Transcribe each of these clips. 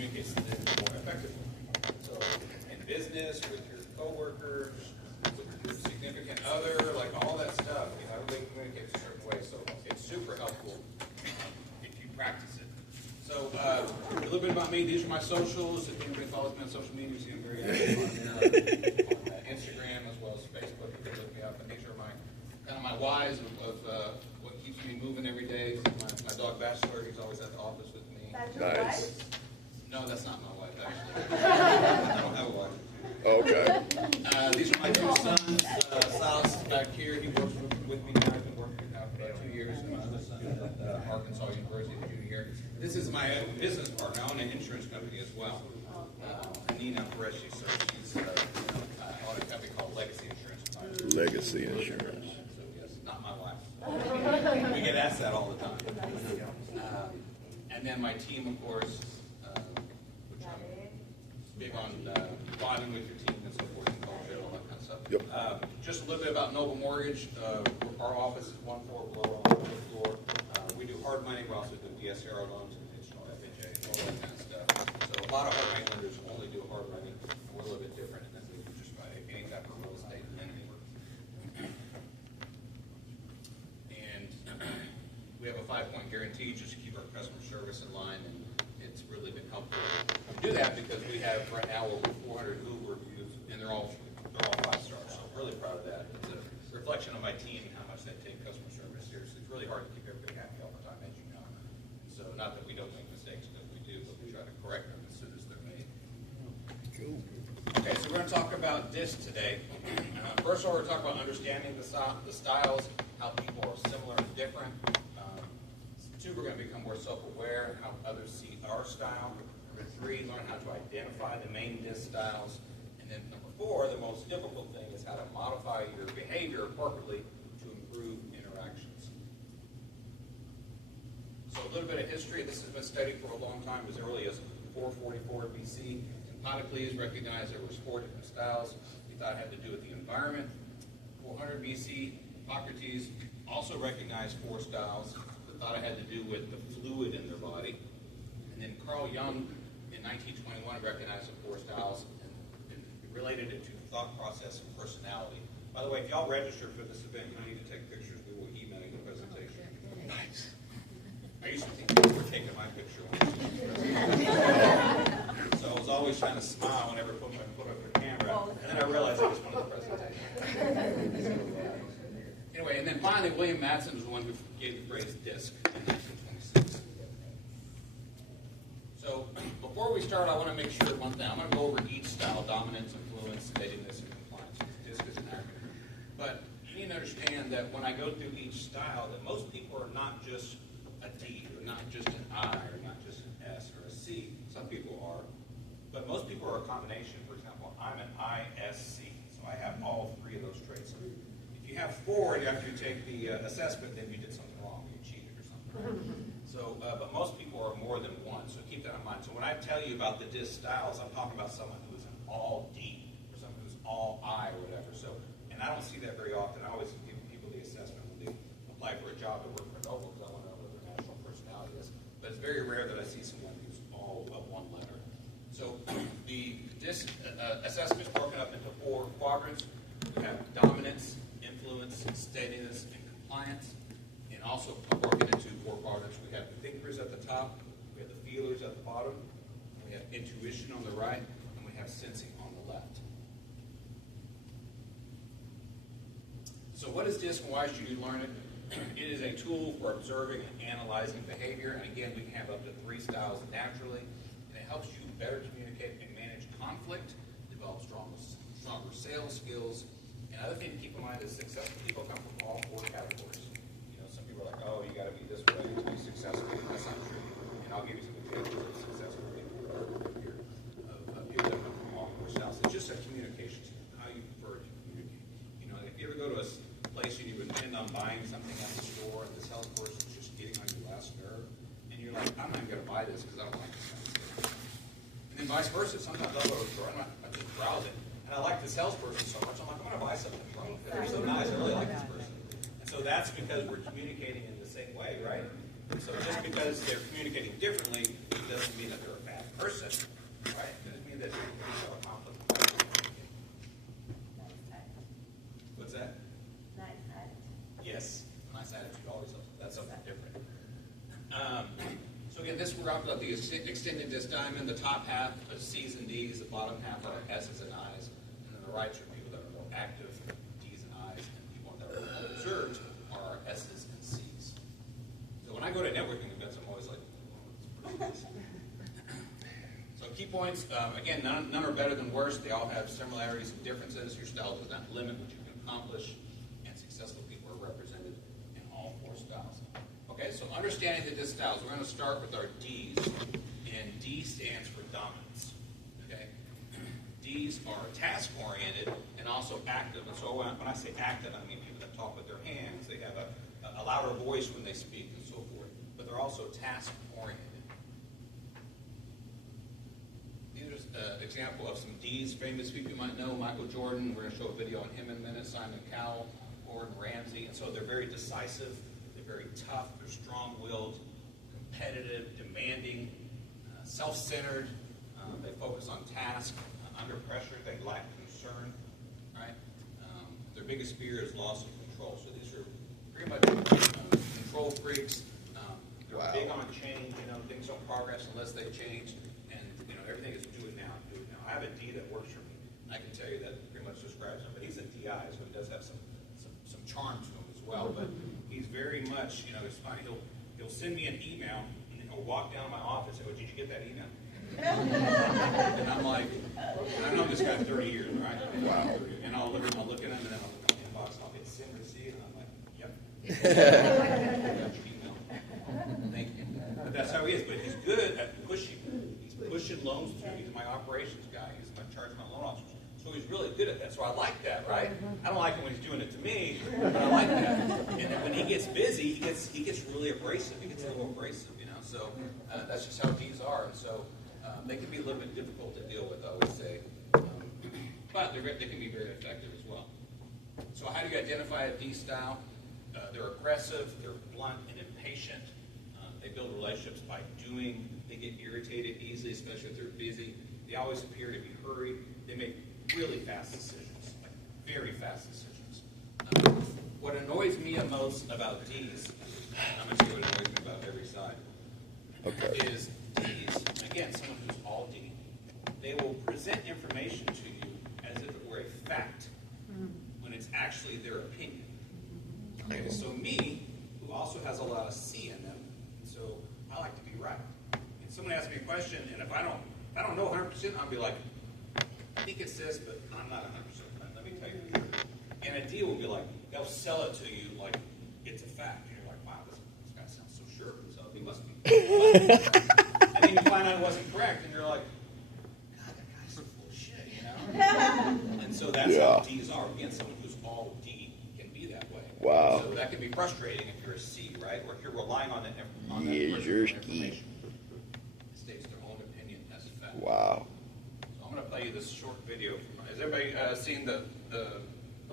communicates more effectively. So in business, with your coworkers, with your significant other, like all that stuff, everybody communicates a certain way. So it's super helpful if you practice it. So a little bit about me. These are my socials. If anybody follows me on social media, you see I'm very active on Instagram as well as Facebook. You can look me up. And these are my kind of my whys of what keeps me moving every day. My dog Bachelor, he's always at the office with me. That's your wife? No, that's not my wife, actually. I don't have a wife. Okay. These are my two sons. Silas is back here. He works with me now. I've been working now for about 2 years. And my other son is at Arkansas University, the junior year. This is my business partner. I own an insurance company as well. Nina Qureshi. So she's on a company called Legacy Insurance. Legacy Insurance. So yes, not my wife. We get asked that all the time. And then my team, of course, which I'm big on bonding with your team and so forth, and culture and all that kind of stuff. Yep. Just a little bit about Noble Mortgage. Our office is one floor below on the fifth floor. We do hard money. We also do DSCR loans and additional FHA, all that kind of stuff. So a lot of hard money lenders only do hard money. We're a little bit different in that we do just about any type of real estate lending. And we have a 5-point guarantee just to keep our customer service in line, and it's really been helpful to do that because we have right now over 400 Google reviews, and they're all 5 stars. So I'm really proud of that. It's a reflection of my team and how much they take customer service seriously. It's really hard to keep everybody happy all the time, as you know. So not that we don't make mistakes, because we do, but we try to correct them as soon as they're made. Okay, so we're going to talk about DISC today. First of all, we're going to talk about understanding the styles, how people are similar and different. 2, we're going to become more self-aware, how others see our style. Number 3, learn how to identify the main DISC styles. And then number 4, the most difficult thing is how to modify your behavior appropriately to improve interactions. So a little bit of history. This has been studied for a long time, as early as 444 BC. Empedocles recognized there were 4 different styles. He thought it had to do with the environment. 400 BC, Hippocrates also recognized 4 styles. Thought it had to do with the fluid in their body. And then Carl Jung in 1921 recognized the 4 styles and related it to thought process and personality. By the way, if y'all register for this event, you need to take pictures. We will email you the presentation. Nice. I used to think people were taking my picture when I was doing the presentation. So I was always trying to smile whenever I put up the camera. And then I realized I just wanted the presentation. Anyway, and then finally, William Madsen was the one who gave the phrase DISC in 1926. So before we start, I want to make sure one thing. I'm going to go over each style: dominance, influence, steadiness, and compliance. DISC is an acronym. But you need to understand that when I go through each style, that most people are not just a D, or not just an I, or not just an S or a C. Some people are. But most people are a combination. For example, I'm an ISC, so I have all 3 of those traits. If you have 4 and after you take the assessment, then you did something wrong. You cheated or something. So, but most people are more than 1, so keep that in mind. So when I tell you about the DISC styles, I'm talking about someone who's an all D or someone who's all I or whatever. So, and I don't see that very often. I always give people the assessment when they apply for a job to work for Noble because I want to know what their national personality is. But it's very rare that I see someone who's all of 1 letter. So the DISC assessment is broken up into 4 quadrants. We have dominance, influence, steadiness, and compliance. And also broken into 4 quadrants. We have the thinkers at the top, we have the feelers at the bottom, we have intuition on the right, and we have sensing on the left. So what is DISC and why should you learn it? It is a tool for observing and analyzing behavior. And again, we can have up to 3 styles naturally. And it helps you better communicate and manage conflict, develop stronger sales skills. And another thing to keep in mind is successful people come from all 4 categories. You know, some people are like, oh, you got to be this way to be successful. That's not true. And I'll give you some examples of successful people here, of people that come from all 4 styles. It's just a communication skill, how you prefer to communicate. You know, if you ever go to a place and you intend on buying something at the store and the salesperson's just getting on your last nerve, and you're like, I'm not going to buy this because I don't like this kind of stuff. And then vice versa. Sometimes I'll go to a store and I'm just browsing. And I like the salesperson so much, I'm like, I'm going to buy something from them. They're so nice, I really like this person. And so that's because we're communicating in the same way, right? And so just because they're communicating differently doesn't mean that they're a bad person, right? Doesn't mean that you have a conflict. What's that? Nice attitude. Yes, nice attitude always helps. That's something different. So again, this we're up about the extended disc diamond. The top half is C's and D's. The bottom half are S's and I's. And then the rights are people that are more active, D's and I's, and people that are more observed are S's and C's. So when I go to networking events, I'm always like, so key points, again, none are better than worse. They all have similarities and differences. Your style does not limit what you can accomplish, and successful people are represented in all four styles. Okay, so understanding the disc styles, we're going to start with our D's, and D stands for dominance. Okay, D's are task-oriented and also active. And so when I say active, I mean people that talk with their hands. They have a louder voice when they speak and so forth. But they're also task-oriented. Here's an example of some D's, famous people you might know. Michael Jordan, we're going to show a video on him in a minute. Simon Cowell, Gordon Ramsay. And so they're very decisive. They're very tough. They're strong-willed, competitive, demanding, self-centered. They focus on task. Under pressure, they lack concern. Right? Their biggest fear is loss of control. So these are pretty much control freaks. They're big on change. Things don't progress unless they change. And everything is do it now, do it now. I have a D that works for me. And I can tell you that pretty much describes him. But he's a DI, so he does have some charm to him as well. But he's very much, it's funny. He'll send me an email, and then he'll walk down to my office and go, "Did you get that email?" And I'm like, I've known this guy 30 years, right? Wow. And I'll look at him, and then I'll look at the inbox, and I'll hit send receipt, and I'm like, "Yep." Got your email. Thank you. But that's how he is. But he's good at pushing. He's pushing loans through. He's my operations guy. He's my charge my loan officers. So he's really good at that. So I like that, right? I don't like it when he's doing it to me, but I like that. And then when he gets busy, he gets really abrasive. He gets a little abrasive, So that's just how D's are. And so they can be a little bit difficult to deal with, I would say. But they can be very effective as well. So how do you identify a D style? They're aggressive, they're blunt and impatient. They build relationships by doing. They get irritated easily, especially if they're busy. They always appear to be hurried. They make really fast decisions, like very fast decisions. What annoys me most about D's, I'm going to see what annoys me about every side, is D's, again, someone who's all D. They will present information to you as if it were a fact, when it's actually their opinion. Okay, so me, who also has a lot of C in them, so I like to be right. And someone asks me a question, and if I don't know 100%, I'll be like, "I think it's this, but I'm not 100% right. Let me tell you the truth." And a D will be like, they'll sell it to you like it's a fact. And you're like, "Wow, this guy sounds so sure of himself. He must be." And then you find out it wasn't correct, and you're like, "God, that guy's so full of shit, And so that's how D's are. Again, someone who's all D can be that way. Wow. So that can be frustrating if you're a C, right? Or if you're relying on that Yes, person you're for information. ski. It states their own opinion as a fact. Wow. So I'm going to play you this short video. Has everybody seen the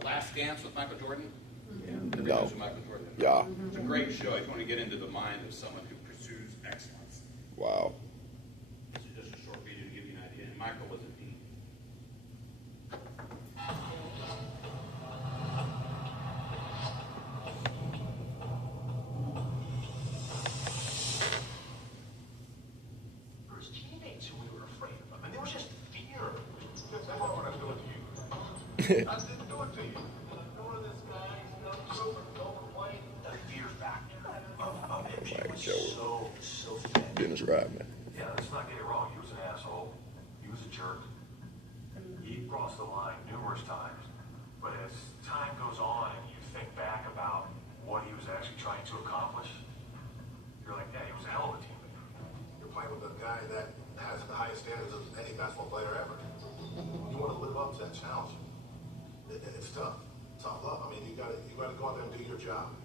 Last Dance with Michael Jordan? Yeah. Everybody knows who Michael Jordan is. Yeah. It's a great show. If you want to get into the mind of someone who pursues excellence. Wow. This is just a short video to give you an idea. And Michael was a D. There was teammates who we were afraid of. And there was just fear. That's what I was doing to you. I didn't do it to you. Ignore this guy. He's overplaying. The fear factor of him. He was so thick. Dennis Rodman. Yeah, let's not get it wrong. He was an asshole. He was a jerk. He crossed the line numerous times. But as time goes on and you think back about what he was actually trying to accomplish, you're like, yeah, he was a hell of a teammate. You're playing with a guy that has the highest standards of any basketball player ever. You want to live up to that challenge. It's tough. Tough love. I mean, you got to go out there and do your job.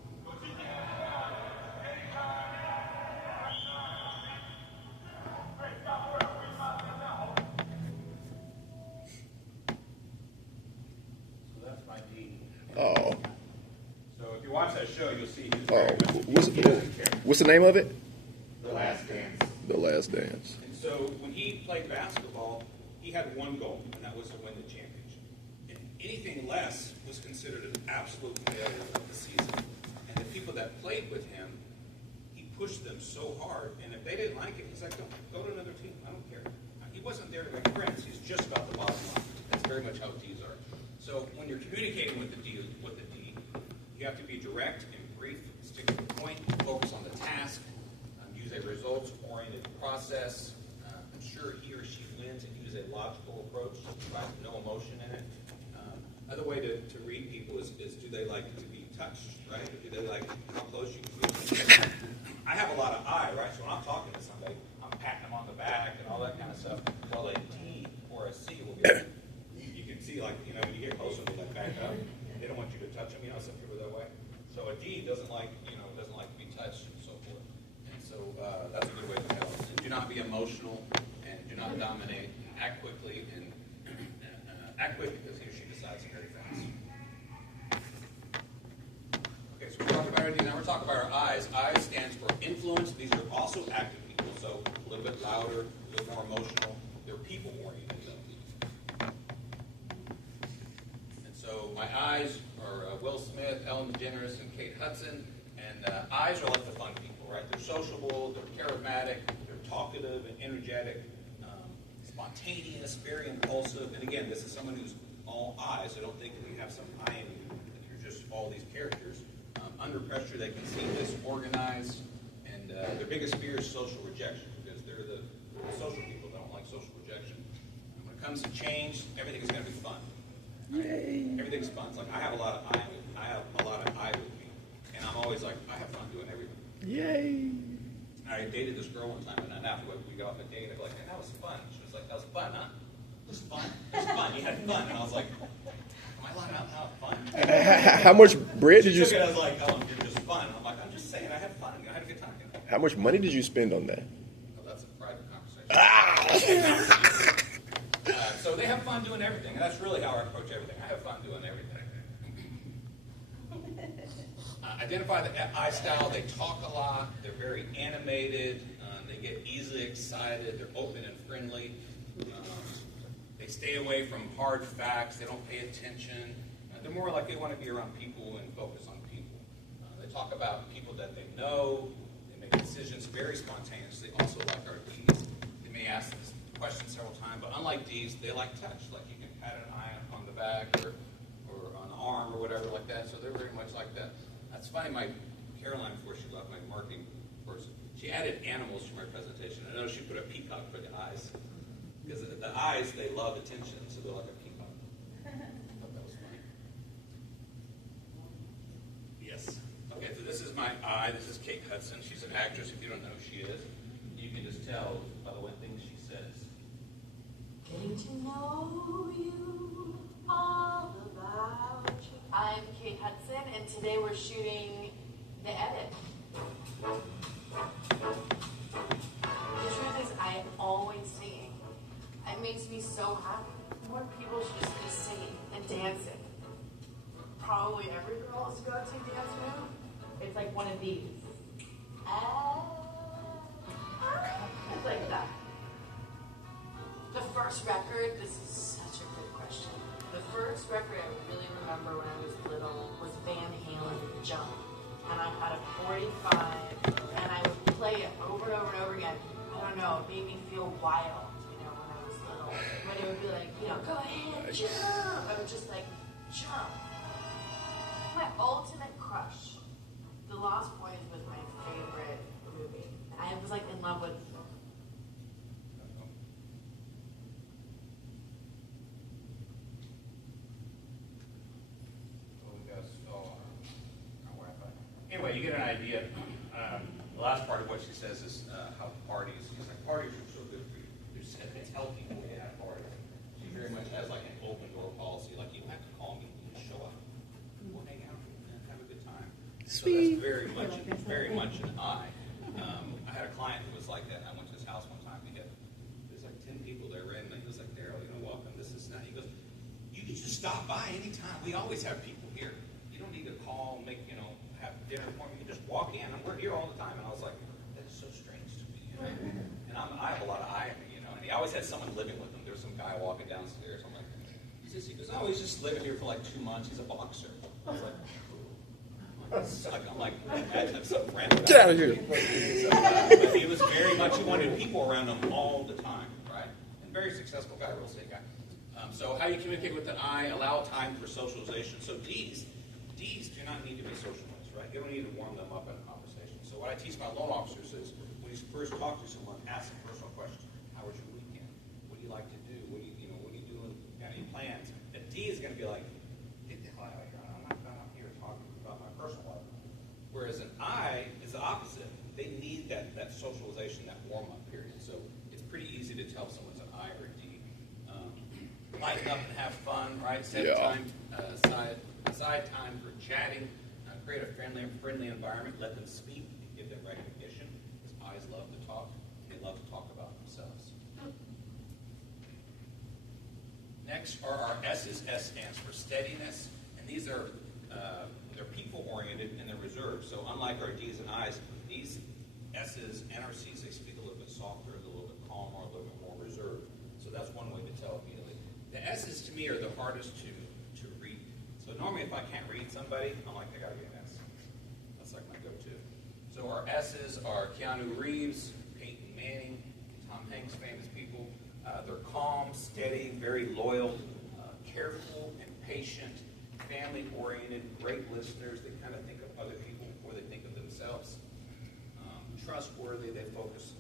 So that's my D. Oh. So if you watch that show, you'll see he's Oh. very much, he doesn't care. What's the name of it? The Last Dance. The Last Dance. And so so when he played basketball, he had one goal, and that was to win the championship. And anything less was considered an absolute failure of the season. And the people that played with him, he pushed them so hard, and if they didn't like it, he's like, go to another team. I don't care. He wasn't there to make friends. He's just about the bottom line. That's very much how D's are. So when you're communicating with the D, you have to be direct and brief, stick to the point, focus on the task, use a results-oriented process, ensure he or she wins, and use a logical approach, provide no emotion in it. Another way to read people is do they like to be touched, right? Do they like how close you can feel? I have a lot of I, right? So when I'm talking to somebody, I'm patting them on the back and all that kind of stuff. While a D or a C will be, you can see, like, you know, when you get closer, they like back up. They don't want you to touch them. You know, some people are that way. So a D doesn't like to be touched and so forth. And so that's a good way to tell. And do not be emotional and do not dominate. Act quickly and act quick because he or she decides very fast. Okay, so we're talking about our D. Now we're talking about our I's. I stands for influence. These are also active people, so a little bit louder, a little more emotional. They're people oriented. So my I's are Will Smith, Ellen DeGeneres, and Kate Hudson. And I's are like the fun people, right? They're sociable, they're charismatic, they're talkative and energetic, spontaneous, very impulsive. And again, this is someone who's all I's. So don't think that you have some I in you, that you're just all these characters. Under pressure, they can seem disorganized. And their biggest fear is social rejection because they're the social people that don't like social rejection. And when it comes to change, everything is going to be fun. Everything's fun. It's like I have a lot of I with me, and I'm always like I have fun doing everything. Yay! I dated this girl one time, and then after we got off a date, I'd be like, "That was fun." She was like, "That was fun, huh? It was fun. It was fun. You had fun." And I was like, "Am I allowed to have fun?" How much bread did She you? took it as like, "Oh, you're just fun." I'm like, "I'm just saying, I had fun. I had a good time." How much money did you spend on that? Well, that's a private conversation. Ah! So they have fun doing everything, and that's really how I approach everything. I have fun doing everything. Identify the I style. They talk a lot. They're very animated. They get easily excited. They're open and friendly. They stay away from hard facts. They don't pay attention. They're more like they want to be around people and focus on people. They talk about people that they know. They make decisions very spontaneously. Also like our D's. They may ask this question several times, but unlike D's, they like touch. Like you can pat an eye on the back or on the arm or whatever like that. So they're very much like that. That's funny. My Caroline, before she left, my marketing person, she added animals to my presentation. I know she put a peacock for the eyes because the eyes, they love attention, so they're like a peacock. I thought that was funny. Yes. Okay, so this is my I. This is Kate Hudson. She's an actress. If you don't know who she is, you can just tell by the way things she says. Getting to know you, all about you. I'm Kate Hudson, and today we're shooting the edit. The truth is, I am always singing. It makes me so happy. More people should just be singing and dancing. Probably every girl's go-to dance move. It's like one of these. It's like that. The first record, this is such a good question. The first record I really remember when I was little was Van Halen, Jump. And I had a 45, and I would play it over and over and over again. I don't know, it made me feel wild, you know, when I was little. But it would be like, you know, go ahead, jump. I would just like, jump. My ultimate crush, The Lost Boys was my favorite movie. I was like in love with Anyway, you get an idea. The last part of what she says is how parties. She's like, parties are so good for you. It's healthy for you to have parties. She very much has like an open door policy. Like you don't have to call me, you just show up. We'll hang out and have a good time. Sweet. So that's very much an I. I had a client who was like that. I went to his house one time. There's like 10 people there randomly. He was like, Daryl, welcome. This is not. He goes, you can just stop by anytime. We always have people here. You don't need to call, have dinner for me. You just walk in, and we're here all the time. And I was like, that's so strange to me. And I have a lot of I in me. always had someone living with them. There was some guy walking downstairs. I'm like, he goes, oh, he's just living here for like 2 months. He's a boxer. I was like, I'm like, I have some friend. Get out of here. So, but he was very much, he wanted people around him all the time, right? And very successful guy, real estate guy. So how you communicate with an I, allow time for socialization. So D's do not need to be socialized, right? You don't need to warm them up in a conversation. So what I teach my loan officers is when you first talk to someone, ask a personal question. How was your weekend? What do you like to do? What are you doing? Got any plans? A D is going to be like, get the hell out of here. I'm not here talking about my personal life. Whereas an I is the opposite. They need that socialization, that warm-up period. So it's pretty easy to tell if someone's an I or a D. Lighten up and have fun, right? Set time aside time for chatting. Create a friendly environment. Let them speak and give them recognition. Because I's love to talk. They love to talk about themselves. Next are our S's. S stands for steadiness. And these are they're people-oriented and they're reserved. So unlike our D's and I's, these S's and our C's, they speak a little bit softer, a little bit calmer, a little bit more reserved. So that's one way to tell immediately. The S's to me are the hardest to read. So normally if I can't read somebody, I'm like, I gotta get an S. That's like my go-to. So our S's are Keanu Reeves, Peyton Manning, Tom Hanks, famous people. They're calm, steady, very loyal, careful and patient, family-oriented, great listeners. They kind of think of other people before they think of themselves. Trustworthy, they focus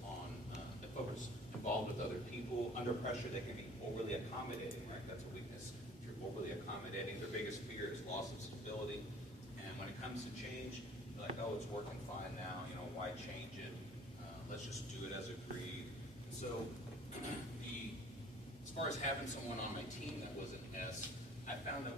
involved with other people. Under pressure, they can be overly accommodating, right? That's a weakness. If you're overly accommodating, their biggest fear is loss of stability. And when it comes to change, they're like, oh, it's working fine now. Why change it? Let's just do it as agreed. So, as far as having someone on my team that wasn't